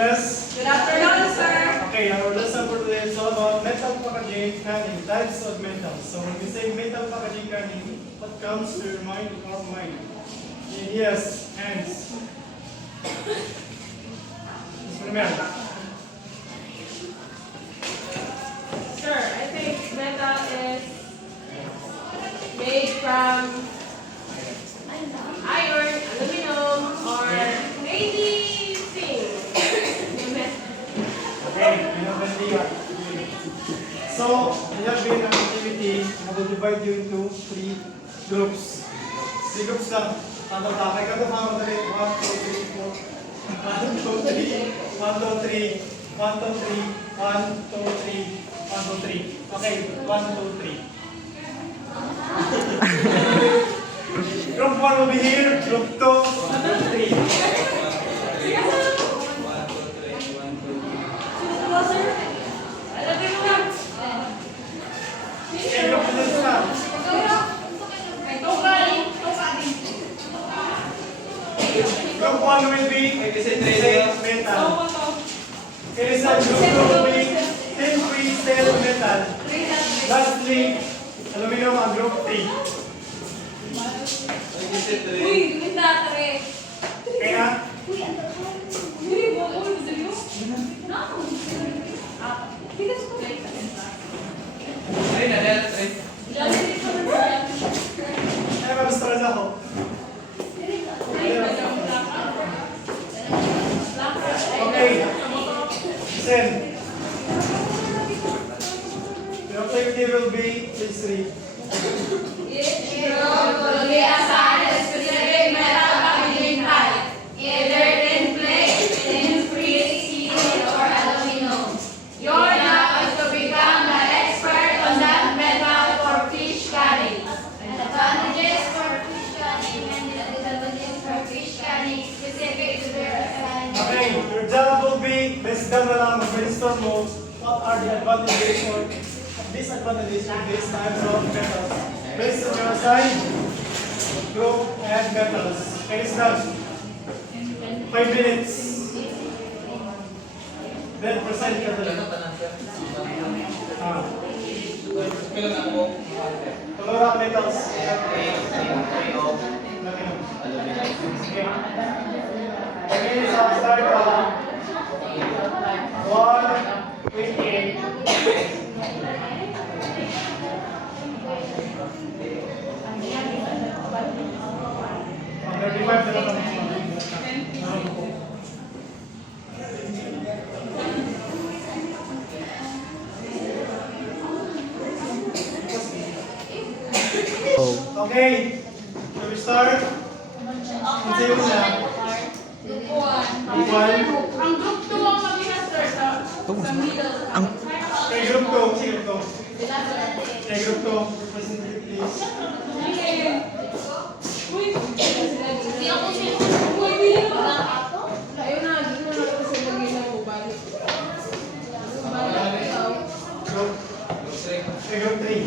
class. Good afternoon, sir. Okay, our lesson for today is all about metal packaging canning, types of metals. So when we say metal packaging canning, what comes to your mind or mind? Yes, hands. Experiment. Sir, I think metal is made from iron, aluminum, or anything. Okay, we have an idea. So, we have been an activity na will divide you into 3 groups. 3 groups lang. Tanda ta. Kaya kada mga madali. 1, 2, 3, 4. 1, 2, 3. 1, 2, 3. 1, 2, 3. 1, 2, 3. 1, 2, 3. Okay, 1, 2, 3. Group 1 will be here. Group 2, group 3. Okay, group 2 na. Group 1 will be metal. Group 2 will be tin pre-steel metal. Lastly, aluminum ang group 3. Kaya, ay mag-stress ako. Okay. Listen. The activity will be this 3. Okay, your job will be, best down na lang, mag-brainstorm mo, what are the advantages or disadvantages of these types of metals based on your sign, group, and metals. Okay, it's done. 5 minutes. Then present ka dali. Color metals. Okay, so start 1, 28. Okay, so we start. Until na. Ang group 2 ang mag-master sa middle. Okay, group 2. Sige, group 2. Okay, group 2. Present it, please. Ayun na, di mo na kasi lagay na mo balik. Group. Okay, group 3.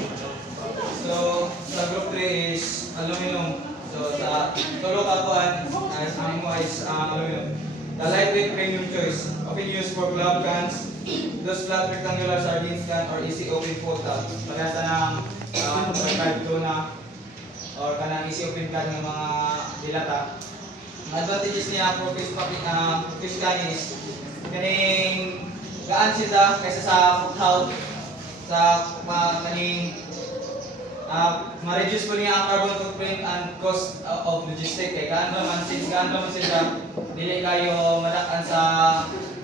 So, sa group 3 is aluminum. So, sa tulo kakuan, as ang mo is aluminum. The lightweight premium choice, often used for glove cans, those flat rectangular sardines can, or easy open photo. Parehas na ng pagkad tuna, or kanang easy open can ng mga dilata. Ang advantages niya for fish canning is kaning gaan sila kaysa sa foothold sa kaning ma-reduce po niya ang carbon footprint and cost of logistics kay gaano naman sila dili kayo madakan sa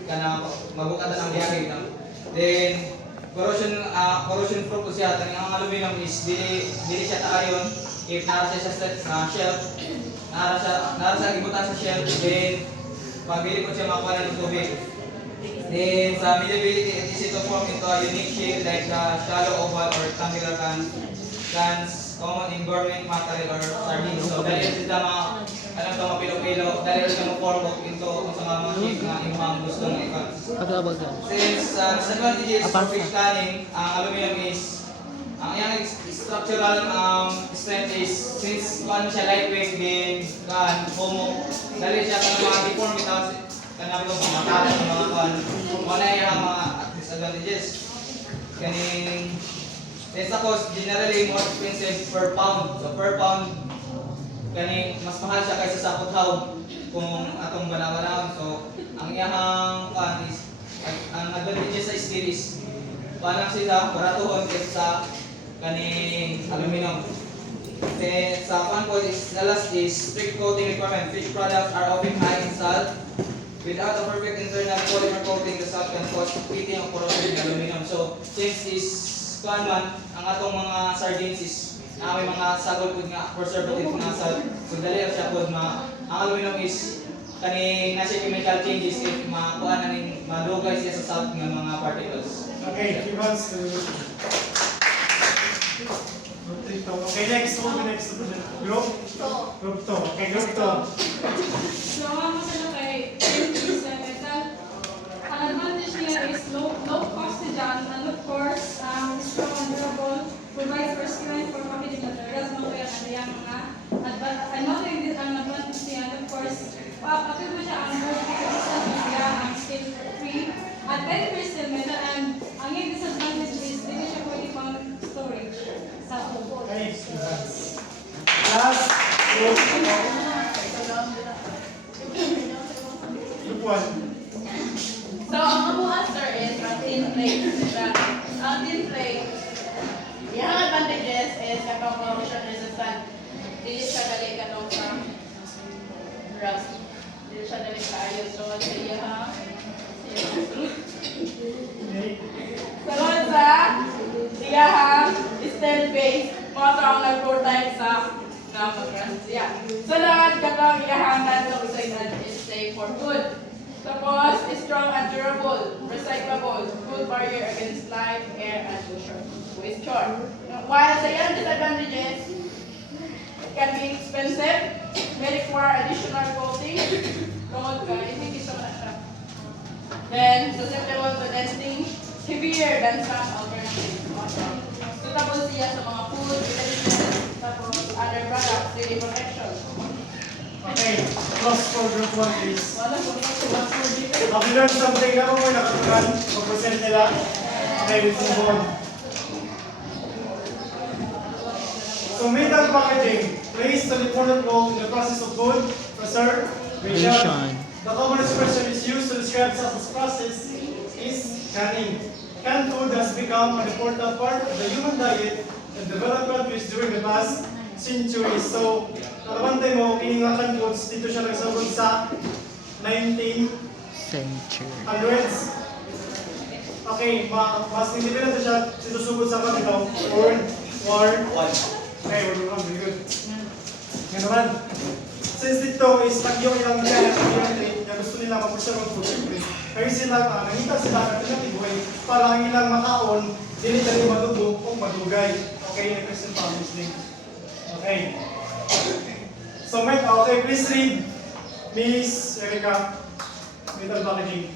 kanang magukatan ang biyahe no? Then corrosion proof po siya kaning ang aluminum is dili siya taayon if nara siya sa shelf nara sa gibutan sa shelf then pagdili po siya makuha ng tubig. Then sa mediability it is to form into a unique shape like shallow oval or rectangular cans common in gourmet mackerel or sardines. So dahil sila mga mga pilo-pilo, dahil sila form into kung sa mga shape na imong gusto ng icons. Since disadvantages for fish canning, ang aluminum is ang iyang structural strength is since siya lightweight din kan homo dali siya sa mga deformities kanang mga talent ng mga kan wala yung mga disadvantages kaning then sa cost generally more expensive per pound so per pound kaning mas mahal siya kaysa sa kuthaw kung atong banaw so ang iyang kan is ang advantages sa steel is parang sila baratuhon kaysa sa kaning aluminum. Then sa one point is the last is strict coating requirement. Fish products are often high in salt. Without a perfect internal polymer coating, the salt can cause pitting or corrosion in aluminum. So since is kuan man ang atong mga sardines is may mga sagol pud nga preservative nga salt. So dali ra siya pud ang aluminum is kaning nasa chemical changes if makuha na ning malugay siya sa salt nga mga particles. Okay, give us okay, next one, next group. Group 2. Okay, group 2. So, ang masaya kay is metal. Ang advantage niya is low cost dyan, and of course, strong and durable, provides for strength for packaging materials, mga kaya yung mga ang advantage niya, and of course, patuloy mo siya ang more resistant niya, ang skin free, at very versatile metal, and ang yung disadvantage is hindi siya pwede pang storage sa food. Okay, last group. Group 1. So, ang mga answer is tin plate. Ang tin plate, yung advantages is kapag corrosion resistant, hindi siya dali katong sa rust. Hindi siya dali kayo. So, siya ha. Sunod sa siya ha, steel base. Mga taong nag-prototype sa mag-rust. Sunod katong iyahangan sa usayan is safe for food. Tapos, strong and durable, recyclable, good barrier against light, air, and moisture. While sa iyang disadvantages, it can be expensive, may require additional coating, tungod ka, hindi isa na siya. Then, susceptible to nesting, heavier than some alternatives. Suitable siya sa mga food, utensils, tapos other products, daily protection. Okay, close for group 1 is. Wala po sa food dito. Have you learned something na kung may nakatunan? Mag-present nila? Okay, let's move on. So, metal packaging plays an important role in the process of food preservation. The common expression is used to describe such a process is canning. Canned food has become an important part of the human diet in developed countries during the past centuries. So, nakabantay mo, kining mga canned foods, dito siya nagsabot sa 1900s. Okay, mas independent na siya sinusugod sa kapitaw. World War I. Okay, World War I, very good. Nga naman, since dito is yung ilang country na gusto nila mag-preserve ang food, siyempre, kaya sila, nangita sila ng ilang buhay para ang ilang makaon, dili dali madugo o madugay. Okay, Christian families din. Okay. So, okay, please read Miss Erica, metal packaging.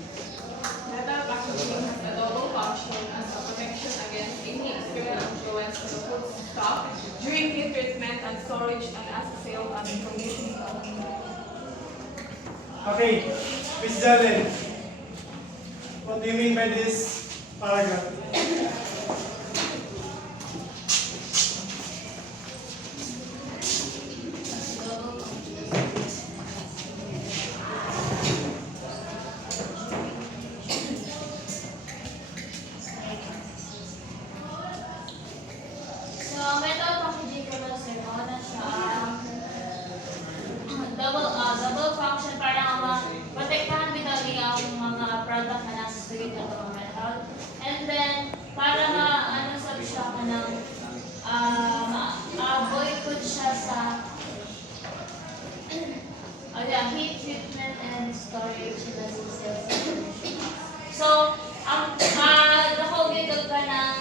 Metal packaging has a double function as a protection against any external influence on the food stock during heat treatment and storage and as a sale and information. Okay, Miss Jalen, what do you mean by this paragraph? Double function para protektahan bitaw ang mga product na nasa spirit ng mga metal. And then para ano sa siya kanang ma-avoid po siya sa heat treatment and storage na sa sales. So, dako gito ka ng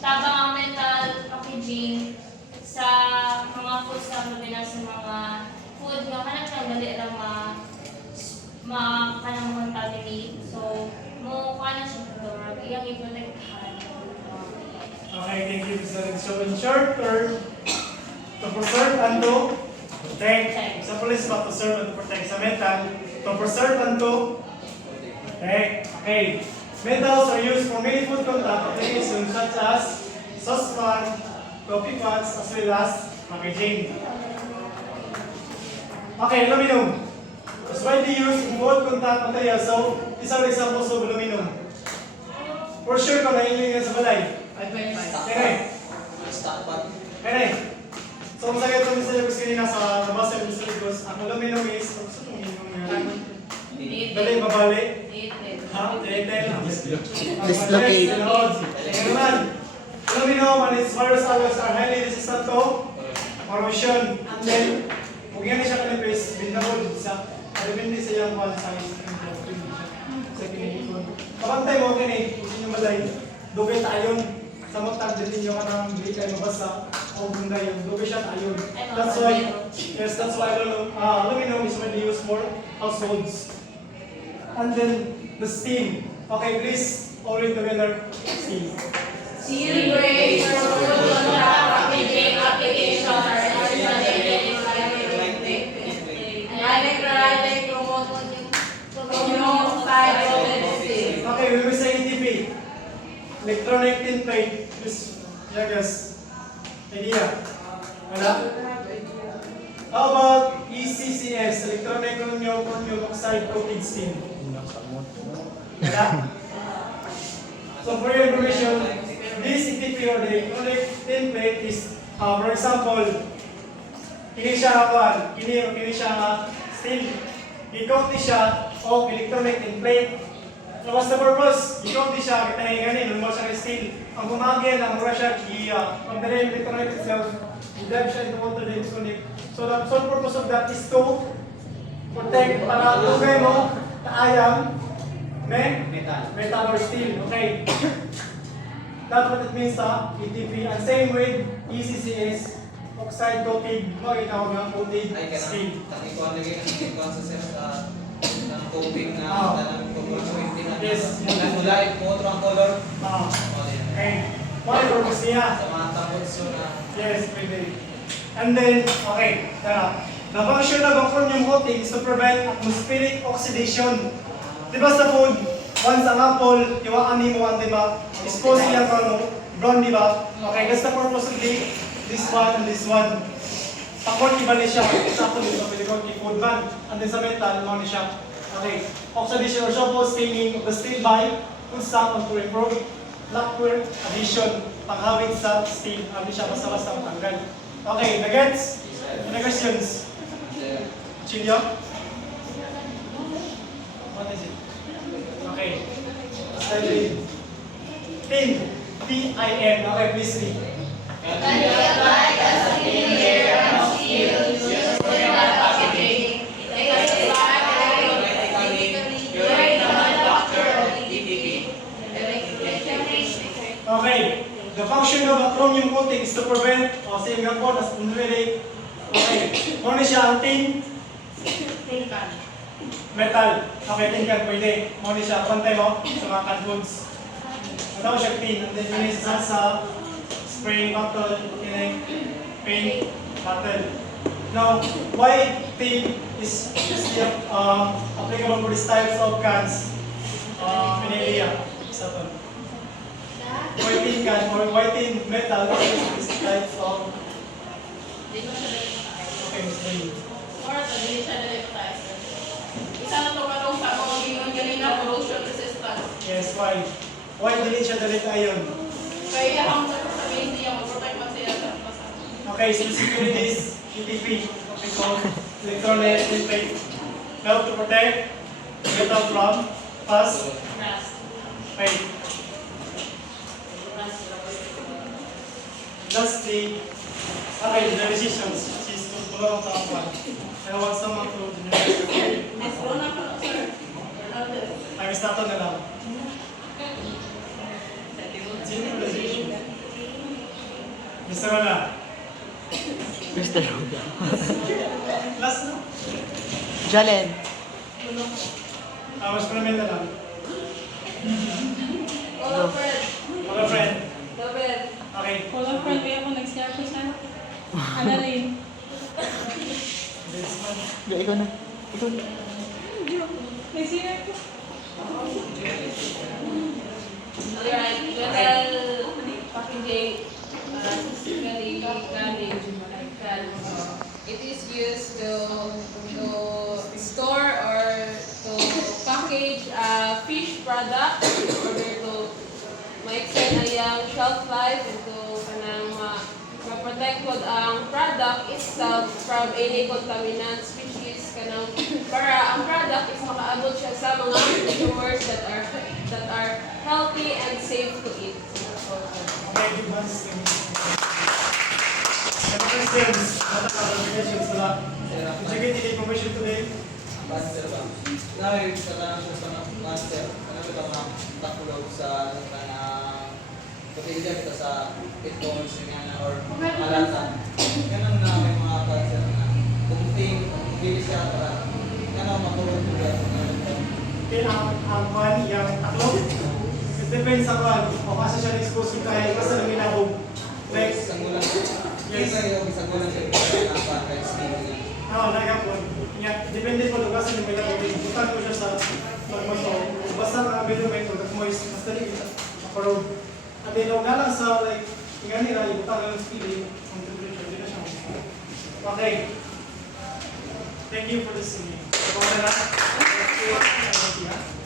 tabang metal packaging sa mga food sa mga food nga kanang dali ra kanang contaminate. So, mo kana siya dito, iyang i-protectahan. Okay, thank you, Miss Jalen. So, in short term, to preserve and to protect. Sa police ba to serve and to protect sa metal, to preserve and to protect. Okay. Metals are used for many food contact applications such as saucepan, coffee pots, as well as packaging. Okay, aluminum. It's widely used in food contact materials. So, these are examples of aluminum. For sure, kung naiingin yan sa balay. Kaya Stock pot. Kaya so, kung sa'yo itong isa yung kanina sa nabasa yung gusto ko, ang aluminum is, ano sa itong aluminum? Dali, babali. Ha? Tinetel. Dislocate. Kaya naman, aluminum and its various alloys are highly resistant to corrosion. And then, kung yan siya kanipis, bindabol sa depende sa iyang wall size sa kinihipon. Kapantay mo kini, kung sinyo balay, dugay tayon sa magtag din nyo ka ng hindi kayo mabasa o bunda yun. Dugay siya tayon. That's why, yes, that's why aluminum is mainly used for households. And then, the steam. Okay, please, all read together, steam. Steel brakes for food contact packaging application are electrolytic chromocycled steel. Okay, we will say ETP. Electronic tin plate. Please, yeah guys. Idea. Wala? How about ECCS? Electronic chromium oxide coated steel. Wala? So for your information, this ETP or the electronic tin plate is, for example, kini siya kini siya steel. I-coat siya o electronic tin plate. So what's the purpose? I-coat siya kita ganin mo siya steel. Ang gumagay ang mura siya ang the electronic itself, i-dive siya into water then disconnect. So the sole purpose of that is to protect para lugay mo kaayang metal or steel. Okay. That's what it means sa ETP. And same with ECCS, oxide coated, makita ko nga coated Ay, ka steel. na. Takikuan lagi ng sir sa ng tubig na Ah. ng pupulsuin din na. Yes. Mula mo ang color. Ah, okay. What is purpose niya? Sa mga tapos na Yes, pwede. And then, okay, tara. The function of chromium coating is to prevent atmospheric oxidation. Diba sa food, once ang apple, iwaan mo ang diba, expose siya ng brown, diba? Okay, that's the purpose of this one and this one. Pakot iba ni siya, sa apple, ito pwede ko food man. And then sa metal, mo ni siya. Okay, oxidation or shuffle staining of the steel by food stock to improve lacquer addition, panghawid sa steel, hindi siya basta-basta matanggal. Okay, nagets? Any questions? Chilyo? What is it? Okay. Study. Tin. T-I-N. Okay, please read. Okay. The function of a chromium coating is to prevent, same nga po, as unrelated. Okay. Muna siya ang tin. Metal. Okay, tin can pwede. Muna siya, pantay mo sa mga canned foods. Matawag siya tin. And then yun isa sa spray bottle, paint bottle. Now, why tin is still applicable for these types of cans? Piniliya. Isa to. Why tin can or why tin metal is these types of okay, Mr. Or sa dili siya electric. Isa na to katong sa pag-ingon kanina corrosion resistance. Yes, why? Why dili siya dalit ayon? Kaya ang sabihin niya mag-protect man siya sa basa. Okay, specifically this ETP, okay, called electronic plate, help to protect metal from fast fade. That's the resistance. She's below the top one. I want someone to generate. Miss Rona pa sir. I will start on the lang. Zero resistance. Mr. Rana. Mr. Roga. Last na. Jalen. Mas panamin na lang. Color friend. Mga friend. Double. Okay. Color friend kaya ako nag-share ko siya. Annalyn. This one. Ikaw na. Ikaw na. Alright, metal packaging specifically managed. It is used to store or to package a fish product in order to ma-extend ang shelf life and to kanang ma-protect po ang product itself from any contaminants, which is kanang para ang product is makaabot siya sa mga consumers that are healthy and safe to eat. Okay, good ones. Any questions? Questions wala? Did you get any information today? Master ba? Dahil sa tanong siya sa master, ano ito mga takulog sa kanang kapilya kita sa pitpons nga or alatan. Ganun na may mga cancer na kumuting, bilis siya para ganun makulog ko yan. Okay, ang one, yung taklo. It depends sa one. O kasi siya na-expose yung kahit kasi nang inahog. Like, Isang gulang. Yes, isang gulang siya kahit steam niya. nagapon. Depende po lugar sa may nagapon. Butang ko siya sa magmaso. Basta ang environment ko, nag-moist, mas dali kita. Pero, at then, nga lang sa, like, nga nila, yung butang lang speeding, ang temperature, di na siya. Okay. Thank you for listening. Okay na? Thank you.